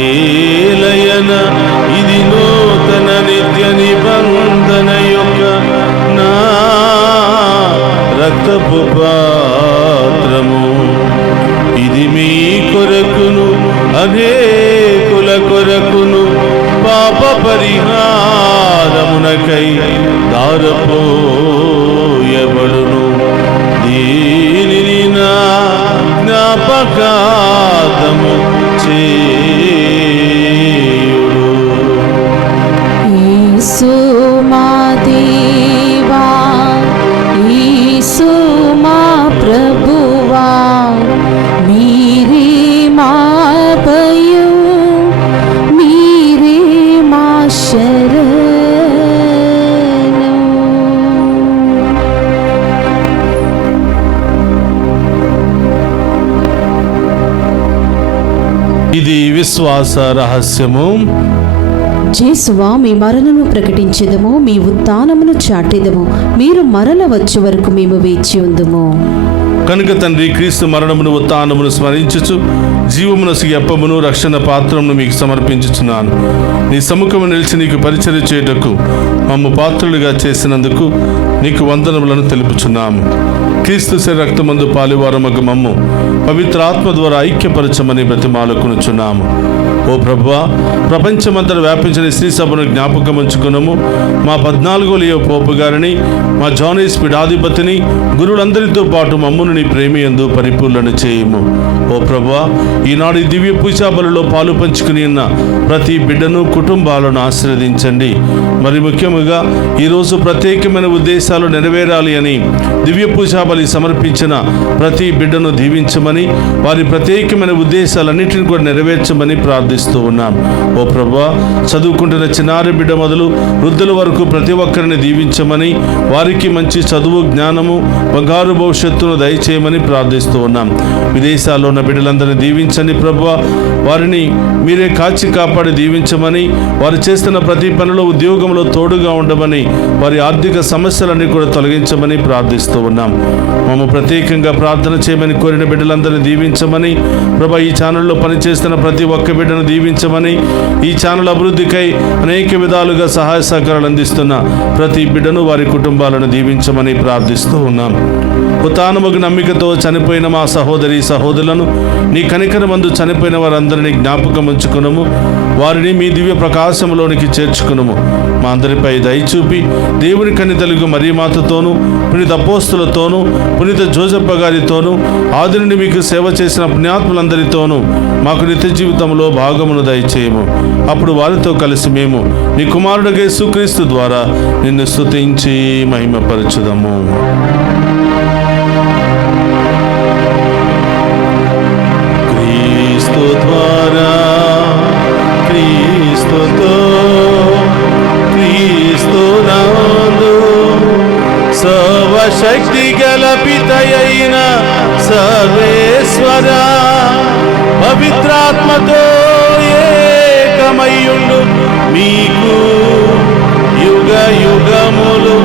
ఏలయన ఇది నూతన నిత్య నిబంధన యొక్క నా రక్తపు పాత్రము. ఇది మీ కొరకును అనేకుల కొరకును పాప పరిహారమునకై దారపోయబడును. దీనిని నా జ్ఞాపకార్థము చేయుడు. యేసు మా దేవా, యేసు మా ప్రభువా, మీరే మా భయం, మీరే మా శరణు. ఇది విశ్వాస రహస్యము. యేసువా, మీ మరణము ప్రకటించెదము, మీ ఉత్థానమును చాటెదము, మీరు మరల వచ్చే వరకు మేము వేచి ఉందుము. కనుక తండ్రి, క్రీస్తు మరణమును ఉత్థానమును స్మరించుచు జీవమునసు అప్పమును రక్షణ పాత్రమును మీకు సమర్పించుచున్నాను. నీ సముఖము నిలిచి నీకు పరిచర్య చేయుటకు మమ్ము పాత్రులుగా చేసినందుకు నీకు వందనములను తెలుపుచున్నాము. క్రీస్తు శరీర రక్తమందు పాలువారమగు మమ్ము పవిత్ర ఆత్మ ద్వారా ఐక్యపరచమని బ్రతిమాలుకొనుచున్నాము. ఓ ప్రభువా, ప్రపంచమంతటా వ్యాపించిన శ్రీ సభను జ్ఞాపకం ఉంచుకున్నాము. మా 14వ లియో పోపు గారిని, మా జానీస్ పీఠాధిపతిని, గురువులందరితో పాటు మమ్మును నీ ప్రేమయందు పరిపూర్ణ చేయము. ఓ ప్రభువా, ఈనాడు ఈ దివ్య పూజా బలిలో పాలు పంచుకుని ఉన్న ప్రతి బిడ్డను, కుటుంబాలను ఆశీర్వదించండి. మరి ముఖ్యముగా ఈరోజు ప్రత్యేకమైన ఉద్దేశాలు నెరవేరాలి అని దివ్య పూజా బలి సమర్పించిన ప్రతి బిడ్డను దీవించమని, వారి ప్రత్యేకమైన ఉద్దేశాలన్నింటిని కూడా నెరవేర్చమని ప్రార్థిస్తూ ఉన్నాం. ఓ ప్రభువా, చదువుకుంటున్న చిన్నారి బిడ్డ మొదలు వృద్ధుల వరకు ప్రతి ఒక్కరిని దీవించమని, వారికి మంచి చదువు, జ్ఞానము, బంగారు భవిష్యత్తును దయచేయమని ప్రార్థిస్తూ ఉన్నాం. విదేశాల్లో ఉన్న బిడ్డలందరినీ దీవించండి ప్రభువా, వారిని మీరే కాచి కాపాడి దీవించమని, వారు చేస్తున్న ప్రతి పనిలో, ఉద్యోగంలో తోడుగా ఉండమని, వారి ఆర్థిక సమస్యలన్నీ కూడా తొలగించమని ప్రార్థిస్తూ ఉన్నాం. మమ్మ ప్రత్యేకంగా ప్రార్థన చేయమని కోరిన బిడ్డలందరినీ దీవించమని ప్రభా, ఈ ఛానల్లో పనిచేస్తున్న ప్రతి ఒక్క బిడ్డను దీవించమని, ఈ ఛానల్ అభివృద్ధికై అనేక విధాలుగా సహాయ సహకారాలు అందిస్తున్న ప్రతి బిడ్డను, వారి కుటుంబాలను దీవించమని ప్రార్థిస్తూ ఉన్నాం. ఉతానముకు నమ్మికతో చనిపోయిన మా సహోదరి సహోదరులను, నీ కనికరమందు చనిపోయిన వారందరినీ జ్ఞాపకం ఉంచుకునము. వారిని మీ దివ్య ప్రకాశంలోనికి చేర్చుకునము. మా అందరిపై దయచూపి దేవుని కన్నితలుగు మరియమాతతోనూ, పునీత అపోస్తులతోనూ, పునీత జోజప్ప గారితోనూ, ఆది నుండి మీకు సేవ చేసిన పుణ్యాత్ములందరితోనూ మాకు నిత్య జీవితంలో భాగమును దయచేయము. అప్పుడు వారితో కలిసి మేము నీ కుమారుడు యేసుక్రీస్తు ద్వారా నిన్ను స్తుతించి మహిమపరచుదము. క్రీస్తు ద్వారా, క్రీస్తుతో, క్రీస్తునందు సర్వశక్తి గల పితయైన సర్వేశ్వర పవిత్రాత్మతో ఏకమయ్యుండు మీకు యుగ యుగములు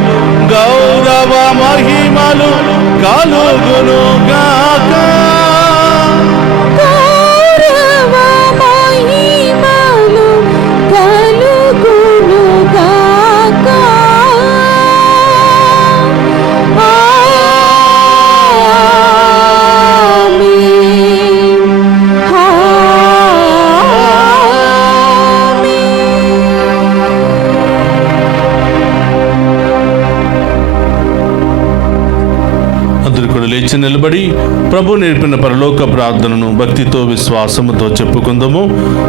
గౌరవ మహిమలు కలుగును గాక. లేచి నిలబడి ప్రభు నేర్పిన పరలోక ప్రార్థనను భక్తితో, విశ్వాసముతో చెప్పుకుందాము.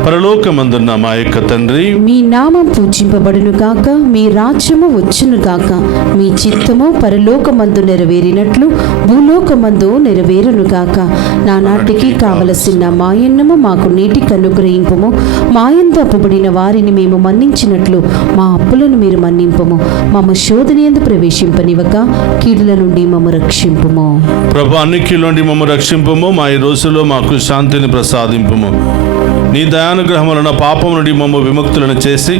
పరలోకమందున్న మా యొక్క తండ్రి, మీ నామం పూజింపబడును గాక, మీ రాజ్యము వచ్చును గాక, మీ చిత్తము పరలోకమందు నెరవేరినట్లు భూలోకమందు నెరవేరును గాక. నానాటికి కావలసిన మాయన్నము మాకు నేటికి అనుగ్రహింపుము. మాయందు అప్పుబడిన వారిని మేము మన్నించినట్లు మా అప్పులను మీరు మన్నింపము. మమ్మ శోధనయందు ప్రవేశింపనివ్వక కీడుల నుండి మమ్మ రక్షింపుము. ప్రభు, అన్ని కీడుల మమ్మ రక్షింపుము. మా ఈ రోజుల్లో మాకు శాంతిని ప్రసాదింపుము. నీ దయానుగ్రహం వలన పాపం నుండి మమ్మ విముక్తులను చేసి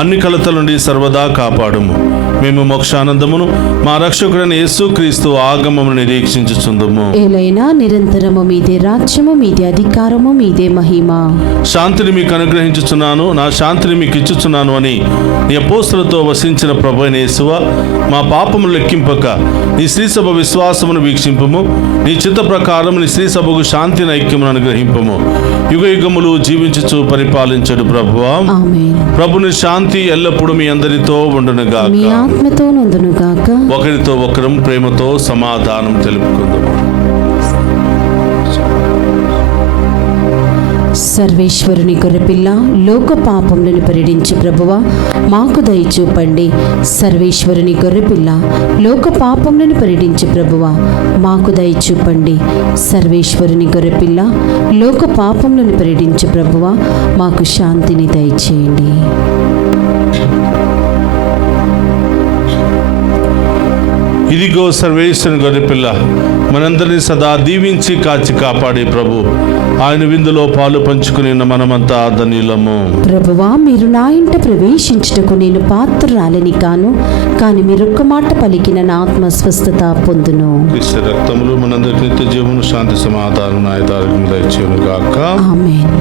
అన్ని కలతల నుండి సర్వదా కాపాడుము. మేము మోక్షానందమును మా రక్షకుడైన యేసుక్రీస్తు ఆగమమును నిరీక్షించుచుందుము. ఏలైనా నిరంతరము మీదే రాజ్యము, మీదే అధికారము, మీదే మహిమ. శాంతిని మీకు అనుగ్రహించుచున్నాను, నా శాంతిని మీకు ఇచ్చుచున్నాను అని నీ అపోస్తలులతో వసించిన ప్రభువైన యేసువా, మా పాపములు లెక్కింపక నీ శ్రీసభ విశ్వాసమును వీక్షింపుము. నీ చిత్త ప్రకారం నీ శ్రీసభకు శాంతిని, ఐక్యమును అనుగ్రహింపుము. యుగ యుగములు జీవించుచు పరిపాలించడు ప్రభువా. ఆమేన్. ప్రభుని శాంతి ఎల్లప్పుడూ మీ అందరితో ఉండునుగాక, మీ ఆత్మతో నందునుగాక. ఒకరితో ఒకరం ప్రేమతో సమాధానం తెలుపుకుందాము. సర్వేశ్వరుని గొర్రెపిల్ల, లోక పాపములను పరిడించు ప్రభువా, మాకు దయచూపండి. సర్వేశ్వరుని గొర్రెపిల్ల, లోక పాపములను పరిడించు ప్రభువా, మాకు దయచూపండి. సర్వేశ్వరుని గొర్రెపిల్ల, లోక పాపములను పరిడించు ప్రభువా, మాకు శాంతిని దయచేయండి. ఇదిగో సర్వేశ్వరుని గొర్రెపిల్ల, మనందరినీ సదా దీవించి కాచి కాపాడే ప్రభు. ఆయన విందులో పాలు పంచుకుని మనమంతా ధన్యులము. ప్రభువా, మీరు నా ఇంట ప్రవేశించుటకు నేను పాత్రురాలని కాను, కానీ మీరొక్క మాట పలికిన నా ఆత్మ స్వస్థత పొందును. క్రీస్తు రక్తములు మనందరికి నిత్య జీవమును, శాంతి, సమాధానం, ఆయుధాలను దయచేయును గాక. ఆమేన్.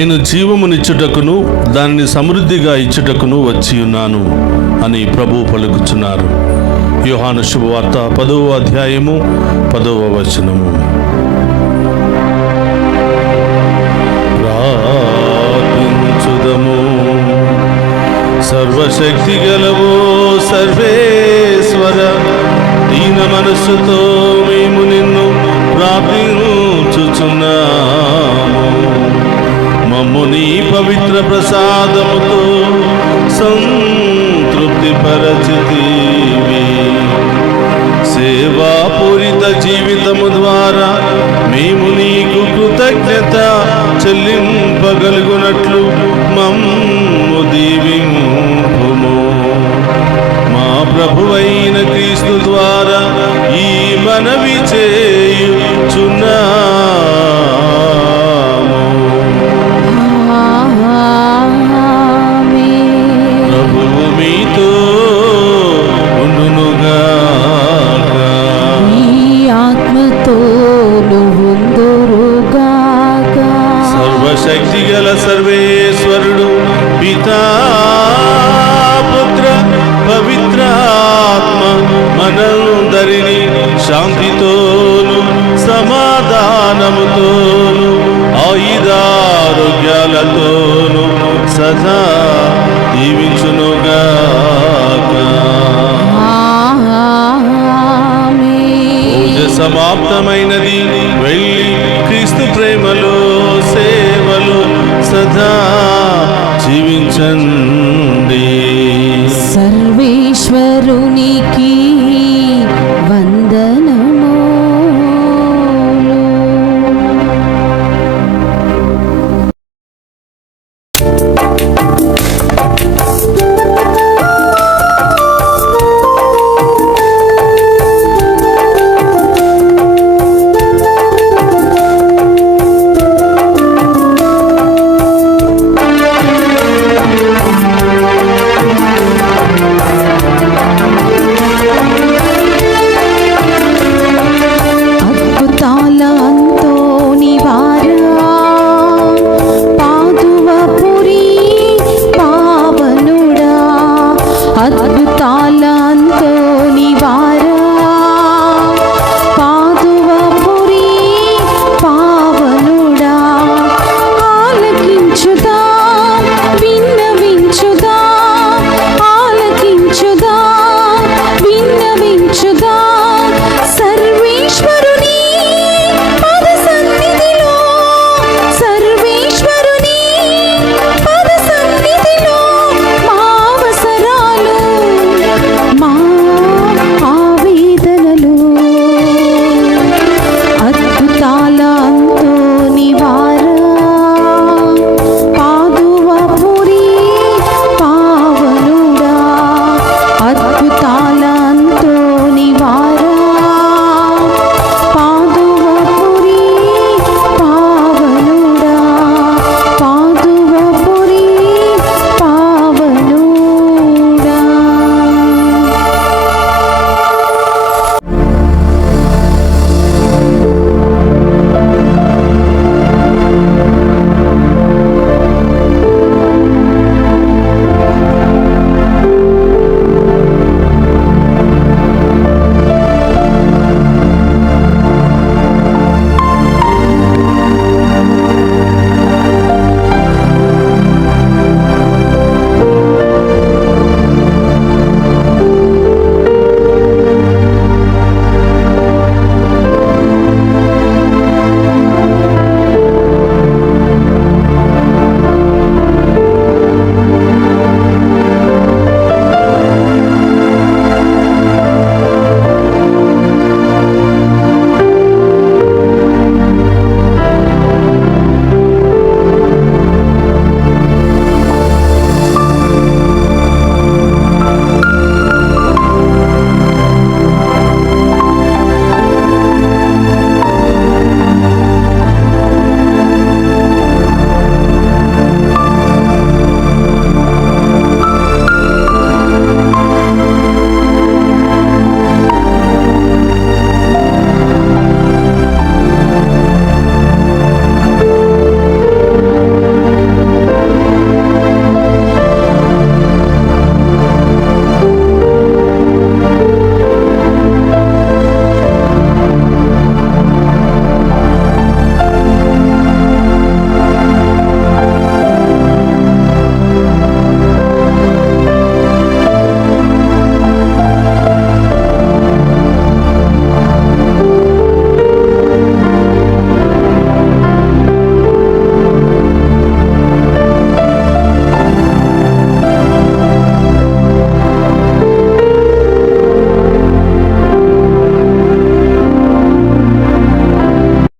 నేను జీవమునిచ్చుటకును దానిని సమృద్ధిగా ఇచ్చుటకును వచ్చి ఉన్నాను అని ప్రభువు పలుకుచున్నారు. యోహాను శుభవార్త 10వ అధ్యాయము 10వ వచనము. ప్రార్థించుదము. సర్వశక్తి గలవో సర్వేశ్వర, దీన మనస్సుతో మేము నిన్ను ప్రార్థించుచున్నాము. మమ్ము నీ పవిత్ర ప్రసాదముతో సంతృప్తి పరచితివి. సేవాపూరిత జీవితము ద్వారా మేము నీకు కృతజ్ఞత చెల్లింపగలుగునట్లు మమ్ము దీవింపుము. మా ప్రభువైన క్రీస్తు ద్వారా ఈ మనవి చేయుచున్నాము. ప్రభువు మీతో ఉండునుగాక. నీ ఆత్మతోను ఉందురుగాక. సర్వశక్తి గల సర్వేశ్వరుడు పితా పుత్ర పవిత్రాత్మ మనందరినీ శాంతితోను సమాధానముతోను ఆయుధారోగ్యాలతోను సదా దీవించునుగాక. పూజ సమాప్తమైనది. వెళ్ళి క్రీస్తు ప్రేమలో సేవలు సదా జీవించండి.